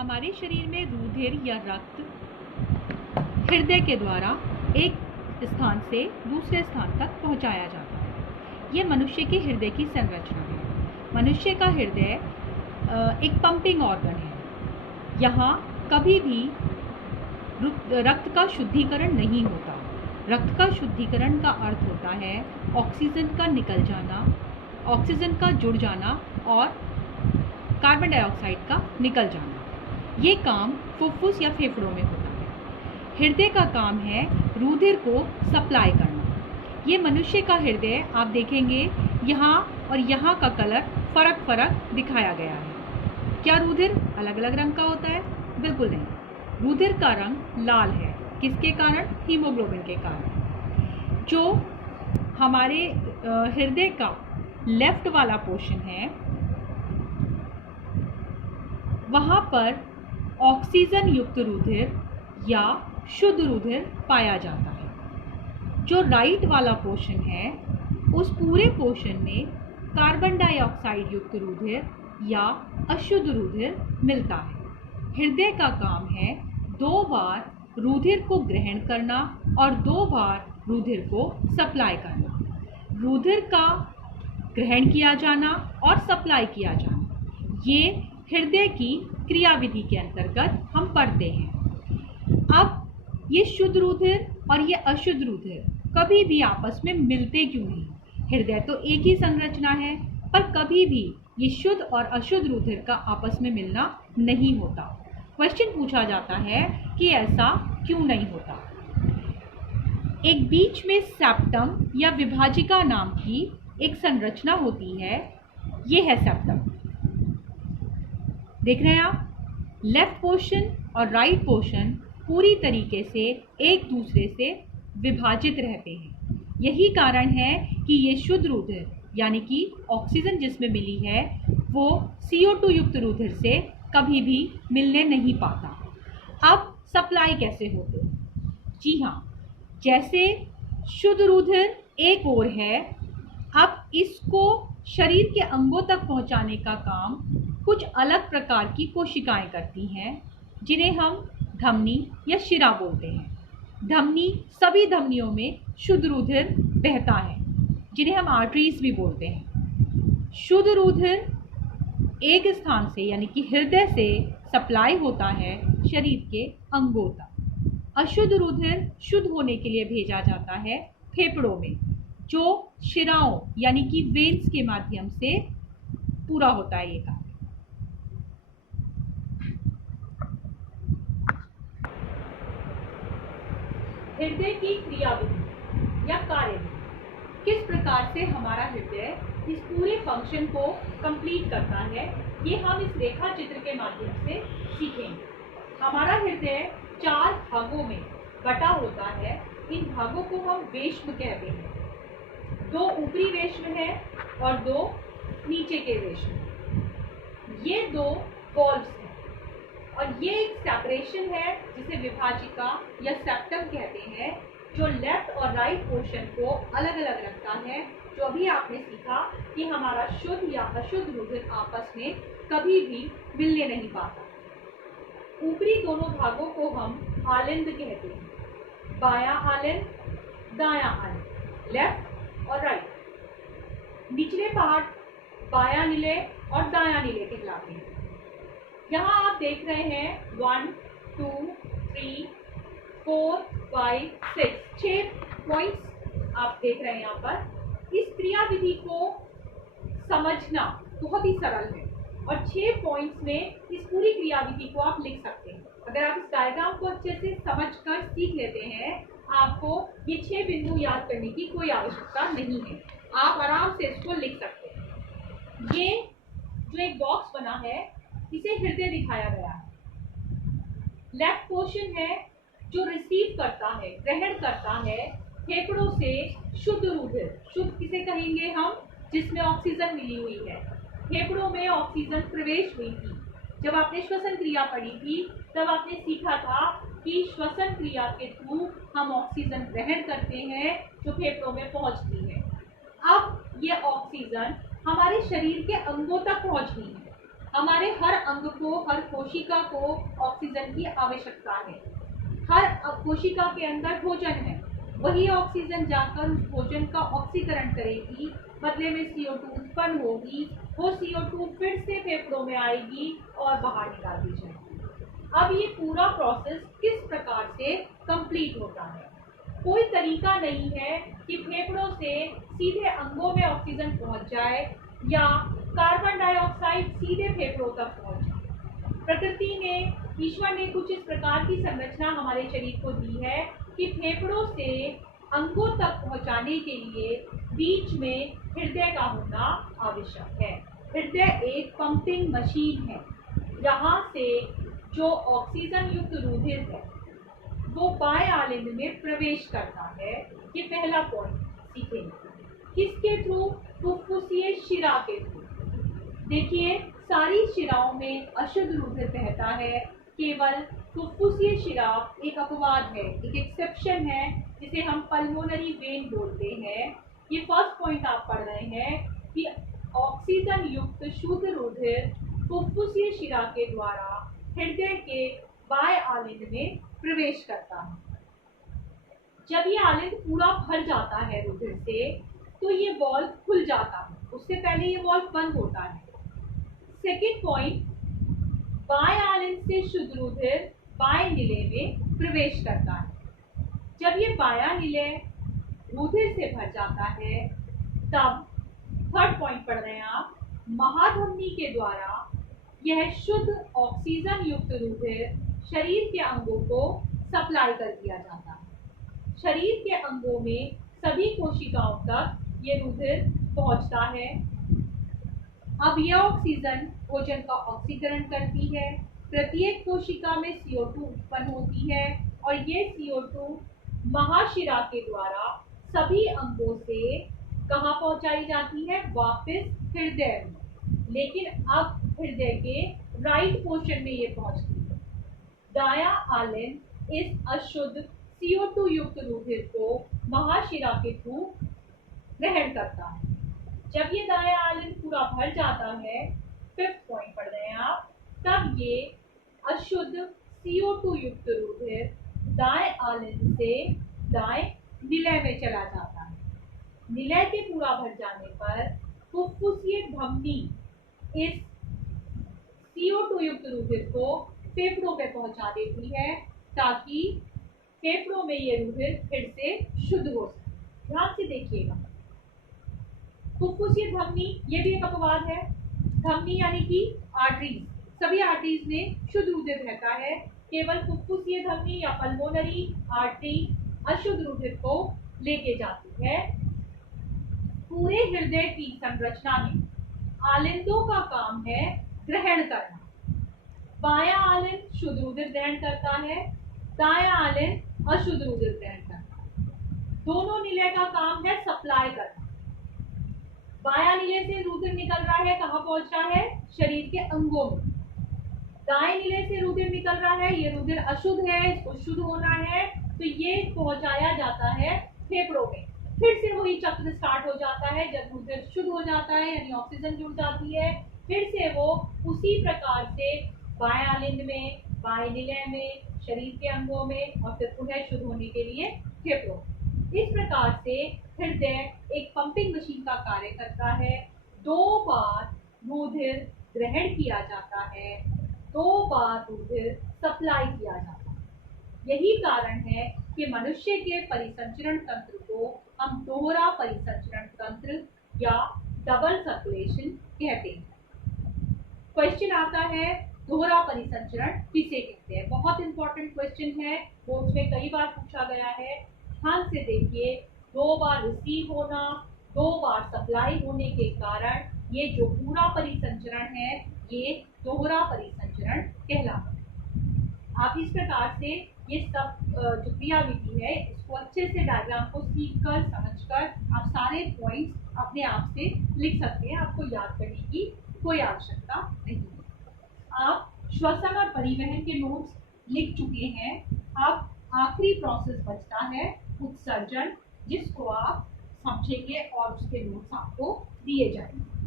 हमारे शरीर में रुधिर या रक्त हृदय के द्वारा एक स्थान से दूसरे स्थान तक पहुंचाया जाता है। ये मनुष्य के हृदय की संरचना है। मनुष्य का हृदय एक पंपिंग ऑर्गन है। यहाँ कभी भी रक्त का शुद्धिकरण नहीं होता। रक्त का शुद्धिकरण का अर्थ होता है ऑक्सीजन का निकल जाना, ऑक्सीजन का जुड़ जाना और कार्बन डाइऑक्साइड का निकल जाना। ये काम फुफ्फुस या फेफड़ों में होता है। हृदय का काम है रुधिर को सप्लाई करना। ये मनुष्य का हृदय आप देखेंगे यहाँ और यहाँ का कलर फर्क दिखाया गया है। क्या रुधिर अलग अलग रंग का होता है? बिल्कुल नहीं। रुधिर का रंग लाल है। किसके कारण? हीमोग्लोबिन के कारण। जो हमारे हृदय का लेफ्ट वाला पोर्शन है वहाँ पर ऑक्सीजन युक्त रुधिर या शुद्ध रुधिर पाया जाता है। जो राइट वाला पोर्शन है उस पूरे पोर्शन में कार्बन डाइऑक्साइड युक्त रुधिर या अशुद्ध रुधिर मिलता है। हृदय का काम है 2 बार रुधिर को ग्रहण करना और 2 बार रुधिर को सप्लाई करना। रुधिर का ग्रहण किया जाना और सप्लाई किया जाना, ये हृदय की क्रियाविधि के अंतर्गत हम पढ़ते हैं। अब ये शुद्ध रुधिर और ये अशुद्ध रुधिर कभी भी आपस में मिलते क्यों नहीं? हृदय तो एक ही संरचना है, पर कभी भी ये शुद्ध और अशुद्ध रुधिर का आपस में मिलना नहीं होता। क्वेश्चन पूछा जाता है कि ऐसा क्यों नहीं होता? एक बीच में सेप्टम या विभाजिका नाम की एक संरचना होती है। ये है सेप्टम। देख रहे हैं आप? लेफ्ट पोर्शन और राइट पोर्शन पूरी तरीके से एक दूसरे से विभाजित रहते हैं। यही कारण है कि ये शुद्ध रुधिर यानी कि ऑक्सीजन जिसमें मिली है वो CO2 युक्त रुधिर से कभी भी मिलने नहीं पाता। अब सप्लाई कैसे होते? जी हाँ, जैसे शुद्ध रुधिर एक ओर है, अब इसको शरीर के अंगों तक पहुंचाने का काम कुछ अलग प्रकार की कोशिकाएं करती हैं, जिन्हें हम धमनी या शिरा बोलते हैं। धमनी, सभी धमनियों में शुद्ध रुधिर बहता है, जिन्हें हम आर्टरीज भी बोलते हैं। शुद्ध रुधिर एक स्थान से यानी कि हृदय से सप्लाई होता है शरीर के अंगों तक। अशुद्ध रुधिर शुद्ध होने के लिए भेजा जाता है फेफड़ों में, जो शिराओं यानी कि वेन्स के माध्यम से पूरा होता है ये काम। हृदय की क्रियाविधि या कार्यविधि, किस प्रकार से हमारा हृदय इस पूरे फंक्शन को कंप्लीट करता है, ये हम इस रेखा चित्र के माध्यम से सीखेंगे। हमारा हृदय 4 भागों में बटा होता है। इन भागों को हम वेश्म कहते हैं। 2 ऊपरी वेश्म है और 2 नीचे के वेश्म। ये 2 वॉल्व्स हैं और ये एक सेपरेशन है जिसे विभाजिका या सेप्टम कहते हैं, जो लेफ्ट और राइट पोर्शन को अलग अलग रखता है। जो अभी आपने सीखा कि हमारा शुद्ध या अशुद्ध रुधिर आपस में कभी भी मिलने नहीं पाता। ऊपरी दोनों भागों को हम आलिंद कहते हैं। बायां आलिंद, दायां आलिंद, लेफ्ट और राइट। निचले पार्ट बायां नीले और दायां नीले कहलाते हैं। यहाँ आप देख रहे हैं 1, 2, 3, 4, 5, 6 पॉइंट्स आप देख रहे हैं यहाँ पर। इस क्रियाविधि को समझना बहुत ही सरल है और 6 पॉइंट्स में इस पूरी क्रियाविधि को आप लिख सकते हैं। अगर आप इस डायग्राम को अच्छे से समझकर सीख लेते हैं, आपको ये 6 बिंदु याद करने की कोई आवश्यकता नहीं है। आप आराम से इसको लिख सकते हैं। ये जो एक बॉक्स बना है, इसे हृदय दिखाया गया है। लेफ्ट पोर्शन है जो रिसीव करता है, ग्रहण करता है फेफड़ों से शुद्ध रुधिर। शुद्ध किसे कहेंगे हम? जिसमें ऑक्सीजन मिली हुई है। फेफड़ों में ऑक्सीजन प्रवेश हुई थी। जब आपने श्वसन क्रिया पढ़ी थी तब आपने सीखा था कि श्वसन क्रिया के थ्रू हम ऑक्सीजन ग्रहण करते हैं जो फेफड़ों में पहुंचती है। अब ये ऑक्सीजन हमारे शरीर के अंगों तक पहुंचनी है। हमारे हर अंग को, हर कोशिका को ऑक्सीजन की आवश्यकता है। हर कोशिका के अंदर भोजन है, वही ऑक्सीजन जाकर उस भोजन का ऑक्सीकरण करेगी, बदले में CO2 उत्पन्न होगी, वो CO2 फिर से फेफड़ों में आएगी और बाहर निकाल दी जाएगी। अब ये पूरा प्रोसेस किस प्रकार से कंप्लीट होता है? कोई तरीका नहीं है कि फेफड़ों से सीधे अंगों में ऑक्सीजन पहुंच जाए या कार्बन डाइऑक्साइड सीधे फेफड़ों तक पहुंच जाए। प्रकृति ने, ईश्वर ने कुछ इस प्रकार की संरचना हमारे शरीर को दी है कि फेफड़ों से अंगों तक पहुंचाने के लिए बीच में हृदय का होना आवश्यक है। हृदय एक पंपिंग मशीन है, यहाँ से जो ऑक्सीजन युक्त रुधिर है वो बाएं आलिंद में प्रवेश करता है। ये पहला पॉइंट सीखेंगे। किसके थ्रू? फुफ्फुसीय शिरा के थ्रू। देखिए, सारी शिराओं में अशुद्ध रुधिर बहता है, केवल फुफ्फुसीय शिरा एक अपवाद है, एक एक्सेप्शन है, जिसे हम पल्मोनरी वेन बोलते हैं। ये फर्स्ट पॉइंट आप पढ़ रहे हैं कि ऑक्सीजन युक्त शुद्ध रुधिर फुफ्फुसीय शिरा के द्वारा हृदय के बाएं आलिंद में प्रवेश करता है। जब ये आलिंद पूरा भर जाता है रुधिर से, तो ये वॉल्व खुल जाता है, उससे पहले ये वॉल्व बंद होता है। सेकेंड पॉइंट, बाएं आलिंद से शुद्ध रुधिर बाएं निले में प्रवेश करता है। जब ये बायां निलय रुधिर से भर जाता है, तब थर्ड पॉइंट पढ़ रहे हैं आप, महाधमनी के द्वारा यह शुद्ध ऑक्सीजन युक्त रुधिर शरीर के अंगों को सप्लाई कर दिया जाता है। शरीर के अंगों में सभी कोशिकाओं तक ये रुधिर पहुंचता है। अब यह ऑक्सीजन भोजन का ऑक्सीकरण करती है। प्रत्येक कोशिका में CO2 उत्पन्न होती है और ये CO2 महाशिरा के द्वारा सभी अंगों से कहाँ पहुंचाई जाती है? वापस हृदय में। लेकिन अब हृदय के राइट पोर्शन में ये पहुंचती है। दायां आलिंद इस अशुद्ध CO2 युक्त रुधिर को महाशिरा के थ्रू ग्रहण करता है। जब ये दायां आलिंद पूरा भर जाता है, फिफ्थ पॉइंट पढ़ रहे हैं आप, तब ये अशुद्ध CO2 युक्त रुधिर दाएं आलिंद से दाएं निलय में चला जाता है। निलय के पूरा भर जाने पर फुफ्फुसीय धमनी इस CO2 युक्त रुधिर को फेफड़ों पे पहुंचा देती है, ताकि फेफड़ों में ये रुधिर फिर से शुद्ध हो सके। ध्यान से देखिएगा, फुफ्फुसीय धमनी ये भी एक अपवाद है। धमनी यानी कि आर्टरीज, सभी आर्टरीज में शुद्ध रुधिर रहता है, केवल फुफ्फुसीय धमनी या पल्मोनरी आर्टरी अशुद्ध रुधिर को लेके जाती है। पूरे हृदय की संरचना में आलिंदों का काम है ग्रहण करना। बायां आलिंद शुद्ध रुधिर ग्रहण करता है, दायां आलिंद अशुद्ध रुधिर ग्रहण करता है। दोनों निलय का काम है सप्लाई करना। बायां निलय से रुधिर निकल रहा है, कहाँ पहुंच रहा है? शरीर के अंगों में। दाएं निलय से रुधिर निकल रहा है, ये रुधिर अशुद्ध है, इसको शुद्ध होना है, तो ये पहुंचाया जाता है फेफड़ों में। फिर से वही चक्र स्टार्ट हो जाता है। जब रुधिर शुद्ध हो जाता है यानी ऑक्सीजन जुड़ जाती है, फिर से वो उसी प्रकार से बाएं आलिंद में, बाएं निलय में, शरीर के अंगों में और फिर पुनः शुद्ध होने के लिए फेफड़ों। इस प्रकार से हृदय एक पंपिंग मशीन का कार्य करता है। 2 बार रुधिर ग्रहण किया जाता है, 2 बार रुधिर सप्लाई किया जाता है। यही कारण है कि मनुष्य के परिसंचरण तंत्र को हम दोहरा परिसंचरण तंत्र या डबल सर्कुलेशन कहते हैं। क्वेश्चन आता है, दोहरा परिसंचरण किसे कहते हैं? बहुत इंपॉर्टेंट क्वेश्चन है, बोर्ड में कई बार पूछा गया है। ध्यान से देखिए, 2 बार रिसीव होना, 2 बार सप्लाई होने के कारण ये जो पूरा परिसंचरण है, ये दोहरा परिसंचरण कहलाता है। आप इस प्रकार से ये सब जो क्रियाविधि है, इसको अच्छे से डायग्राम को सीखकर, समझकर आप सारे पॉइंट्स अपने आप से लिख सकते हैं। आपको याद करने की कोई आवश्यकता नहीं है। आप श्वसन और परिवहन के नोट्स लिख चुके हैं। अब आखिरी प्रोसेस बचता है उत्सर्जन, जिसको आप समझेंगे और उसके नोट्स आपको दिए जाएंगे।